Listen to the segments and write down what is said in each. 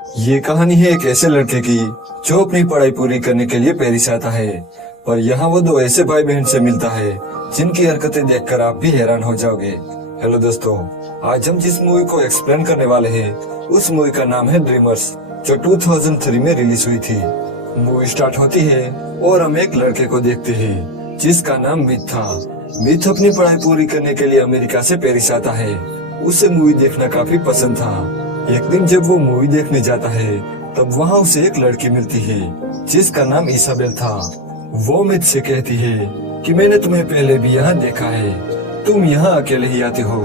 ये कहानी है एक ऐसे लड़के की जो अपनी पढ़ाई पूरी करने के लिए पेरिस आता है। पर यहाँ वो दो ऐसे भाई बहन से मिलता है जिनकी हरकतें देखकर आप भी हैरान हो जाओगे। हेलो दोस्तों, आज हम जिस मूवी को एक्सप्लेन करने वाले हैं उस मूवी का नाम है ड्रीमर्स, जो 2003 में रिलीज हुई थी। मूवी स्टार्ट होती है और हम एक लड़के को देखते हैं जिसका नाम मिथ था। मिथ अपनी पढ़ाई पूरी करने के लिए अमेरिका से पेरिस आता है। उसे मूवी देखना काफी पसंद था। एक दिन जब वो मूवी देखने जाता है तब वहाँ उसे एक लड़की मिलती है जिसका नाम इसाबेल था। वो मिथ से कहती है कि मैंने तुम्हें पहले भी यहाँ देखा है, तुम यहाँ अकेले ही आते हो।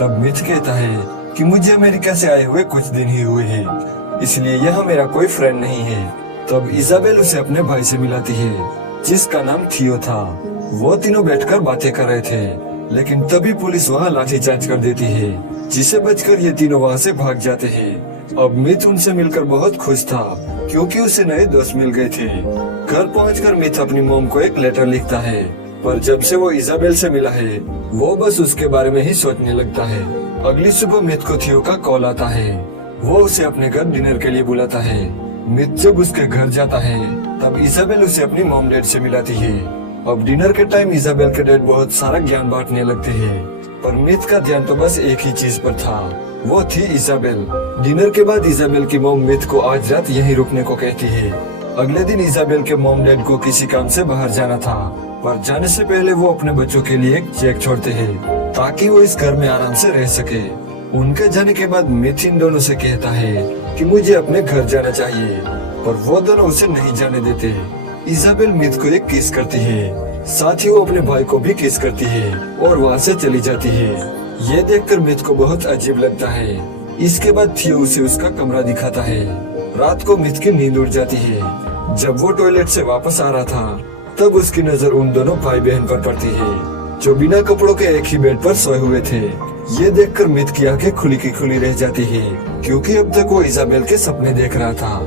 तब मिथ कहता है कि मुझे अमेरिका से आए हुए कुछ दिन ही हुए हैं, इसलिए यहाँ मेरा कोई फ्रेंड नहीं है। तब इसाबेल उसे अपने भाई से मिलाती है जिसका नाम थियो था। वो तीनों बैठकर बातें कर रहे थे, लेकिन तभी पुलिस वहाँ लाठीचार्ज कर देती है, जिसे बचकर ये तीनों वहाँ से भाग जाते हैं। अब मिथ उनसे मिलकर बहुत खुश था क्योंकि उसे नए दोस्त मिल गए थे। घर पहुंचकर मिथ अपनी मॉम को एक लेटर लिखता है, पर जब से वो इसाबेल से मिला है वो बस उसके बारे में ही सोचने लगता है। अगली सुबह मिथ को थियो का कॉल आता है। वो उसे अपने घर डिनर के लिए बुलाता है। मिथ जब उसके घर जाता है तब इसाबेल उसे अपनी मॉम डैड से मिलाती है। अब डिनर के टाइम इसाबेल के डैड बहुत सारा ज्ञान बांटने लगते हैं, पर मिथ का ध्यान तो बस एक ही चीज पर था, वो थी इसाबेल। डिनर के बाद इसाबेल की मॉम मिथ को आज रात यहीं रुकने को कहती है। अगले दिन इसाबेल के मॉम डैड को किसी काम से बाहर जाना था, पर जाने से पहले वो अपने बच्चों के लिए एक चेक छोड़ते हैं ताकि वो इस घर में आराम से रह सके। उनके जाने के बाद मिथ इन दोनों से कहता है कि मुझे अपने घर जाना चाहिए, पर वो दोनों उसे नहीं जाने देते। इसाबेल मिथ को एक किस करती है, साथ ही वो अपने भाई को भी किस करती है और वहाँ से चली जाती है। ये देखकर मिथ को बहुत अजीब लगता है। इसके बाद थियो उसे उसका कमरा दिखाता है। रात को मिथ की नींद उड़ जाती है। जब वो टॉयलेट से वापस आ रहा था तब उसकी नजर उन दोनों भाई बहन पर पड़ती है जो बिना कपड़ों के एक ही बेड पर सोए हुए थे। ये देखकर मिथ की आंखें खुली की खुली रह जाती है क्योंकि अब तक वो इसाबेल के सपने देख रहा था।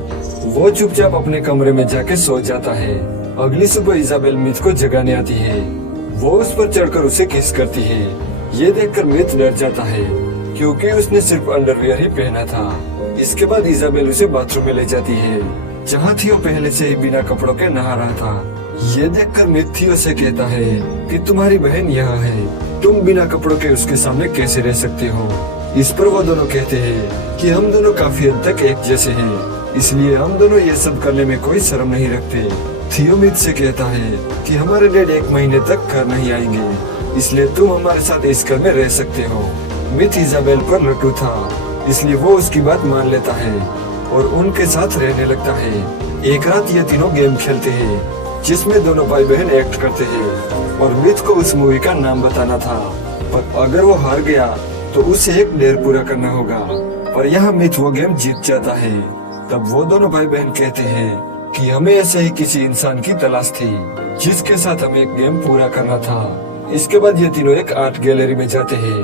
वो चुपचाप अपने कमरे में जाके सो जाता है। अगली सुबह इसाबेल मिथ को जगाने आती है। वो उस पर चढ़कर उसे किस करती है। ये देखकर मिथ डर जाता है क्योंकि उसने सिर्फ अंडरवियर ही पहना था। इसके बाद इसाबेल उसे बाथरूम में ले जाती है जहाँ थियो पहले से ही बिना कपड़ों के नहा रहा था। ये देखकर मिथ थियो से कहता है कि तुम्हारी बहन यहाँ है, तुम बिना कपड़ों के उसके सामने कैसे रह सकते हो। इस पर वो दोनों कहते हैं कि हम दोनों काफी हद तक एक जैसे हैं, इसलिए हम दोनों ये सब करने में कोई शर्म नहीं रखते। थियो मिथ से कहता है कि हमारे डैड 1 महीने तक घर नहीं आएंगे, इसलिए तुम हमारे साथ इस घर में रह सकते हो। मिथ इसाबेल पर लट्टू था, इसलिए वो उसकी बात मान लेता है और उनके साथ रहने लगता है। एक रात ये तीनों गेम खेलते हैं जिसमें दोनों भाई बहन एक्ट करते हैं और मिथ को उस मूवी का नाम बताना था, पर अगर वो हार गया तो उसे एक डेयर पूरा करना होगा। पर यहाँ मिथ वो गेम जीत जाता है। तब वो दोनों भाई बहन कहते हैं कि हमें ऐसे ही किसी इंसान की तलाश थी जिसके साथ हमें एक गेम पूरा करना था। इसके बाद ये तीनों एक आर्ट गैलरी में जाते हैं।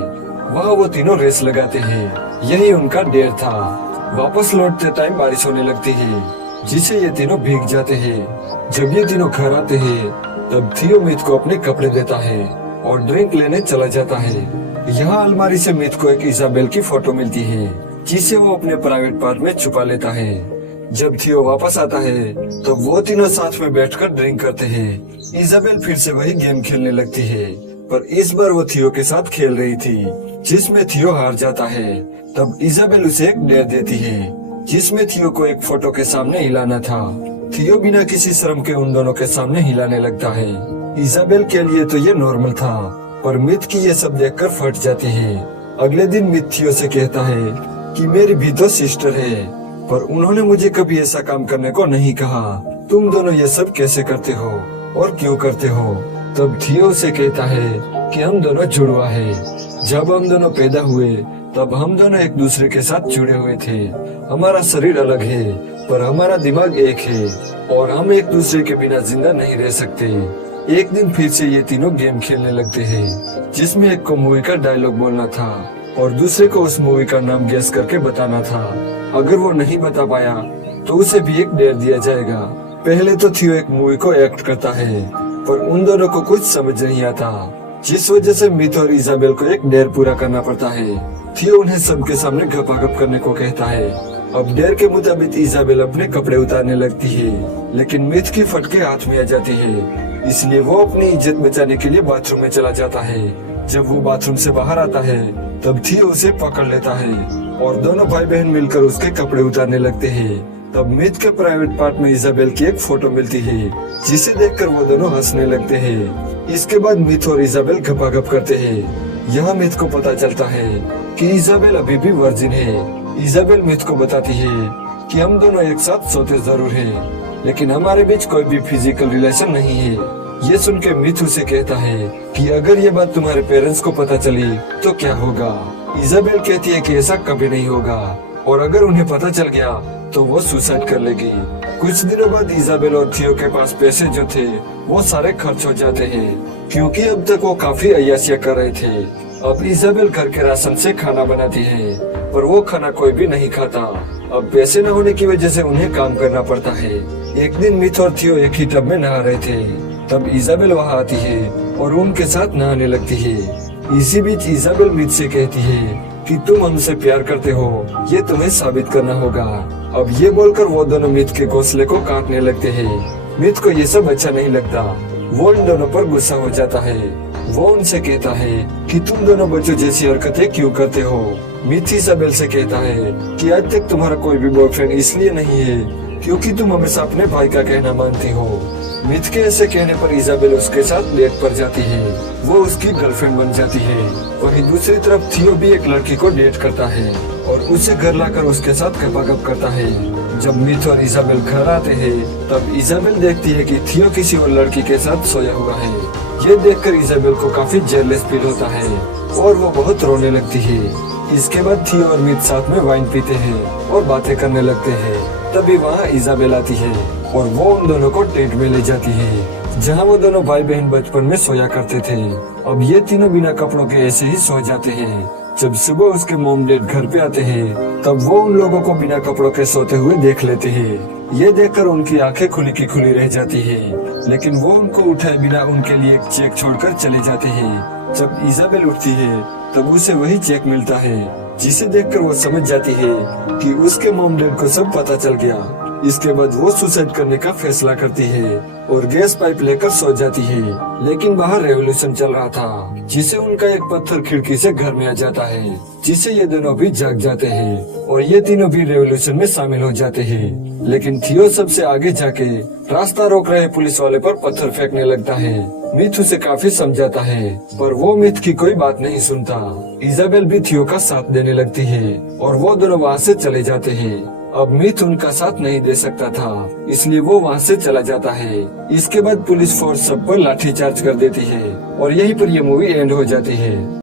वहाँ वो तीनों रेस लगाते हैं, यही उनका डेयर था। वापस लौटते टाइम बारिश होने लगती है जिसे ये तीनों भीग जाते हैं। जब ये तीनों घर आते हैं तब थियो मिथ को अपने कपड़े देता है और ड्रिंक लेने चला जाता है। यहाँ अलमारी से मिथ को एक इसाबेल की फोटो मिलती है जिसे वो अपने प्राइवेट पार्ट में छुपा लेता है। जब थियो वापस आता है तो वो तीनों साथ में बैठकर ड्रिंक करते हैं। इसाबेल फिर से वही गेम खेलने लगती है, पर इस बार वो थियो के साथ खेल रही थी जिसमें थियो हार जाता है। तब इसाबेल उसे एक डेयर देती है जिसमें थियो को एक फोटो के सामने हिलाना था। थियो बिना किसी शर्म के उन दोनों के सामने हिलाने लगता है। इसाबेल के लिए तो ये नॉर्मल था, पर मिथ की ये सब देखकर फट जाती है। अगले दिन मिथ थियो से कहता है कि मेरी भी तो सिस्टर है, पर उन्होंने मुझे कभी ऐसा काम करने को नहीं कहा। तुम दोनों ये सब कैसे करते हो और क्यों करते हो। तब थियो से कहता है कि हम दोनों जुड़वा है। जब हम दोनों पैदा हुए तब हम दोनों एक दूसरे के साथ जुड़े हुए थे। हमारा शरीर अलग है पर हमारा दिमाग एक है और हम एक दूसरे के बिना जिंदा नहीं रह सकते। एक दिन फिर से ये तीनों गेम खेलने लगते हैं जिसमें एक को मूवी का डायलॉग बोलना था और दूसरे को उस मूवी का नाम गेस करके बताना था। अगर वो नहीं बता पाया तो उसे भी एक डेयर दिया जाएगा। पहले तो थियो एक मूवी को एक्ट करता है, पर उन दोनों को कुछ समझ नहीं आता, जिस वजह से मिथ और इसाबेल को एक डेयर पूरा करना पड़ता है। थियो उन्हें सबके सामने घपाघप करने को कहता है। अब डेर के मुताबिक इजाबेल अपने कपड़े उतारने लगती है, लेकिन मिथ की फटके हाथ में आ जाती है, इसलिए वो अपनी इज्जत बचाने के लिए बाथरूम में चला जाता है। जब वो बाथरूम से बाहर आता है तब थियो उसे पकड़ लेता है और दोनों भाई बहन मिलकर उसके कपड़े उतारने लगते हैं। तब मिथ के प्राइवेट पार्ट में इजाबेल की एक फोटो मिलती है, जिसे देखकर वो दोनों हंसने लगते हैं। इसके बाद मिथ और इजाबेल गपागप करते हैं। यहाँ मिथ को पता चलता है कि इजाबेल अभी भी वर्जिन है। इजाबेल मिथ को बताती है कि हम दोनों एक साथ सोते जरूर हैं, लेकिन हमारे बीच कोई भी फिजिकल रिलेशन नहीं है। ये सुन के मिथ उसे कहता है कि अगर ये बात तुम्हारे पेरेंट्स को पता चली तो क्या होगा। इजाबेल कहती है कि ऐसा कभी नहीं होगा, और अगर उन्हें पता चल गया तो वो सुसाइड कर लेगी। कुछ दिनों बाद इजाबेल और थियो के पास पैसे जो थे वो सारे खर्च हो जाते हैं, क्योंकि अब तक वो काफी अय्याशियां कर रहे थे। अब इजाबेल घर के राशन से खाना बनाती है, पर वो खाना कोई भी नहीं खाता। अब पैसे न होने की वजह से उन्हें काम करना पड़ता है। एक दिन मिथ और थियो एक ही टब में नहा रहे थे, तब इजाबेल वहाँ आती है और उनके साथ नहाने लगती है। इसी बीच इजाबेल मिथ से कहती है कि तुम हमसे प्यार करते हो, ये तुम्हें साबित करना होगा। अब ये बोलकर वो दोनों मिथ के घोंसले को काटने लगते हैं। मिथ को ये सब अच्छा नहीं लगता, वो उन दोनों पर गुस्सा हो जाता है। वो उनसे कहता है कि तुम दोनों बच्चों जैसी हरकतें क्यों करते हो। मिथ इजाबेल से कहता है कि आज तक तुम्हारा कोई भी बॉयफ्रेंड इसलिए नहीं है क्योंकि तुम हमेशा अपने भाई का कहना मानती हो। मिथ के ऐसे कहने पर इजाबेल उसके साथ डेट पर जाती है, वो उसकी गर्लफ्रेंड बन जाती है। वहीं दूसरी तरफ थियो भी एक लड़की को डेट करता है और उसे घर लाकर उसके साथ गपागप करता है। जब मिथ और इजाबेल घर आते हैं तब इजाबेल देखती है कि थियो किसी और लड़की के साथ सोया हुआ है। ये देखकर इजाबेल को काफी जेलस फील होता है और वो बहुत रोने लगती है। इसके बाद थियो और मिथ साथ में वाइन पीते हैं और बातें करने लगते हैं। तभी वहाँ इजाबेल आती है और वो उन दोनों को टेंट में ले जाती है, जहाँ वो दोनों भाई बहन बचपन में सोया करते थे। अब ये तीनों बिना कपड़ों के ऐसे ही सो जाते हैं। जब सुबह उसके मॉम डैड घर पे आते हैं तब वो उन लोगों को बिना कपड़ों के सोते हुए देख लेते हैं। ये देखकर उनकी आंखें खुली की खुली रह जाती है, लेकिन वो उनको उठाए बिना उनके लिए एक चेक छोड़कर चले जाते हैं। जब इजाबेल उठती है तब उसे वही चेक मिलता है, जिसे देखकर वो समझ जाती है कि उसके मॉम डैड को सब पता चल गया। इसके बाद वो सुसाइड करने का फैसला करती है और गैस पाइप लेकर सो जाती है। लेकिन बाहर रेवोल्यूशन चल रहा था, जिसे उनका एक पत्थर खिड़की से घर में आ जाता है, जिसे ये दोनों भी जाग जाते हैं और ये तीनों भी रेवोल्यूशन में शामिल हो जाते हैं। लेकिन थियो सबसे आगे जाके रास्ता रोक रहे पुलिस वाले पर पत्थर फेंकने लगता है। मिथ उसे काफी समझाता है, पर वो मिथ की कोई बात नहीं सुनता। इजाबेल भी थियो का साथ देने लगती है और वो दोनों वहाँ से चले जाते हैं। अब मिथ उनका साथ नहीं दे सकता था, इसलिए वो वहाँ से चला जाता है। इसके बाद पुलिस फोर्स सब पर लाठीचार्ज कर देती है और यहीं पर ये मूवी एंड हो जाती है।